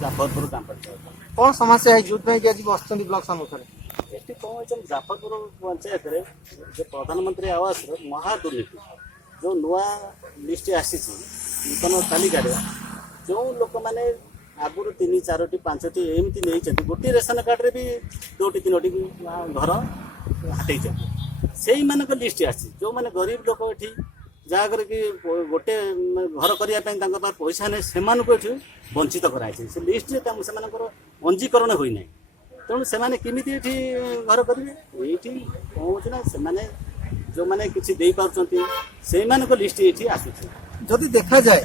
जाफरपुर ग्राम पंचायत कौन समस्या है जो आज बस ब्लॉक सम्मुख में ये कौन जाफरपुर पंचायत रे जो प्रधानमंत्री आवास महादुर्नीति जो नुआ लिस्ट आसी नूतन तालिकार जो लोक मैंने आगुरी 3 4 5 एमती नहीं गोटे रेशन कार्ड रे भी 2 3 घर हटई से मानक लिस्ट आसी जो मैंने गरीब लोक ये जहाँकर कि गोटे घर करने पैसा नहीं से वंचित कराई से लिस्ट से पंजीकरण होना तेणु से कमी घर करेंगे ये कौन ना से जो मैंने किसी दे पार्टी लिस्ट ये आसूँ जदि देखा जाए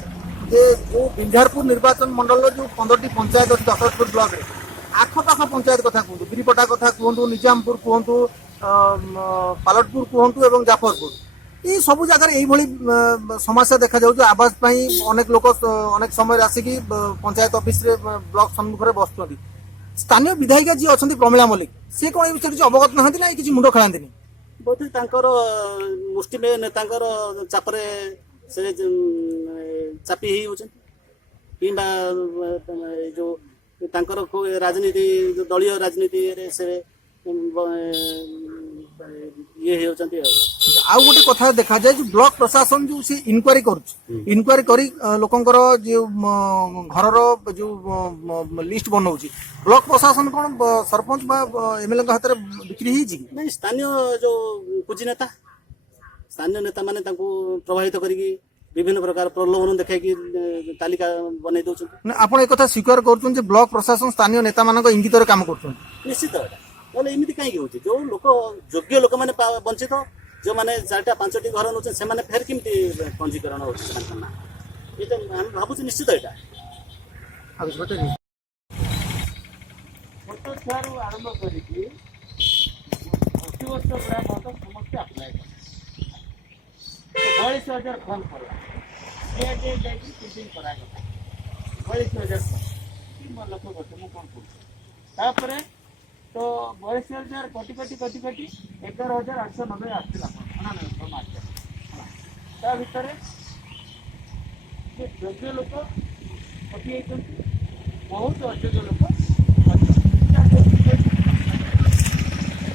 जे जो विंध्यारपुर निर्वाचन मंडल जो 15टी पंचायत अच्छी दशरथपुर ब्लॉक रे आखपाख पंचायत कथा कहतु गिरीपटा कथा कहतु निजामपुर कहतु पालटपुर कहतु एवं जाफरपुर ये सब जगह यही समस्या देखा जाऊँ आवास अनेक लोक अनेक समय आसिक पंचायत ऑफिस रे ब्लॉक सम्मुख में बस स्थानीय विधायिका जी अच्छा प्रमिला मल्लिक सी कौन विषय किसी अवगत नहांती ना किसी मुंड खेलांती बोधे मुष्टि नेता चापरे से चापी कि जो राजनीति दलीय राजनीति से ये आउ गोटे कथा देखा जाए ब्लॉक प्रशासन जो सी इनक्वारी इनक्वारी करी लोकंकर जो घर जो लिस्ट बनाऊँ ब्लॉक प्रशासन कौन सरपंच एमएलए हाथ में बिक्री नहीं स्थानीय जो कुछ नेता स्थानीय नेता माने प्रभावित करी विभिन्न प्रकार प्रलोभन देखा तालिका बनई दौरान आप एक स्वीकार कर ब्लॉक प्रशासन स्थानीय नेता मान इंगित काम कर निश्चित ना एमती कहीं हो जो लोक योग्य लोक मैंने वंचित जो मैंने 4टा 5टी घर नौ से फेर कमी पंजीकरण होना ये भावुँ निश्चित यहाँ छोट छुआर आरंभ कर 80 वर्ष ग्राम समस्ते आप्लाय 42,000 फर्म पड़ा प्रिंटिंग करा 42,000 लोक करते मुझे कौन कहूँ तो 42,000 कटी 11,890 आसला ता भितर योग्य लोक कटी बहुत अयोग्य लोक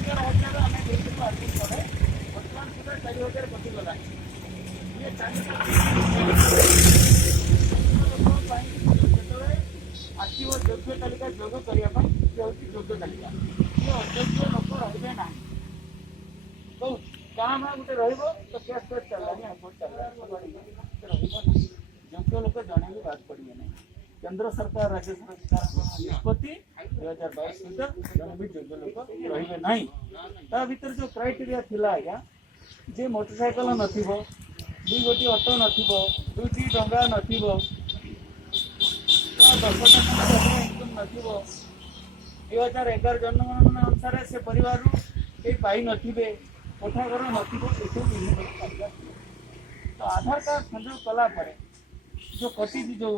11,000 आम बर्तमान सुधा 4,000 कटिगला ये आसव योग्य तालिका जोग करने योग्य तालिका ये अयोग्य लोक रे ना तो क्या गोटे तो केस फेस चलनी योग्य लोक जड़े भी बात पड़े ना केंद्र सरकार राज्य सरकार निष्पत्ति 2022 सुधा जन भी योग्य लोक रे ना ता भर जो क्राइटेरिया थिला आज्ञा जे मोटरसाइकेल नथिबो 2 गोटी ऑटो नथिबो 2टी डंगा नथिबो 10 इनकम नथिबो 2011 जनगणना अनुसार से परिवार कई पाई नथिबे कोठा घर नथिबो तो आधार कार्ड संयोग कला परे जो कटी जो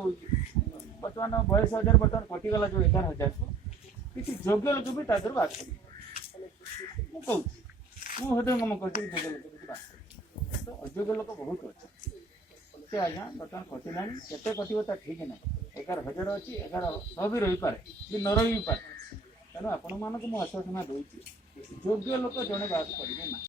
बर्तमान 42,000 बर्तमान कटिगला जो 11,000 को किसी योग्य लोक भी तादर बात करूँ हृदय कम कर योग्य लोक बात तो अयोग्य लोक बहुत अच्छे से आज्ञा बर्तमान कटिला केते कटो ठीक ना 11,000 अच्छी 1100 भी रही पारे कि न रही पारे तेणु आपण मानक आश्वासना दूसरी योग्य लोक जड़े बात करेंगे ना।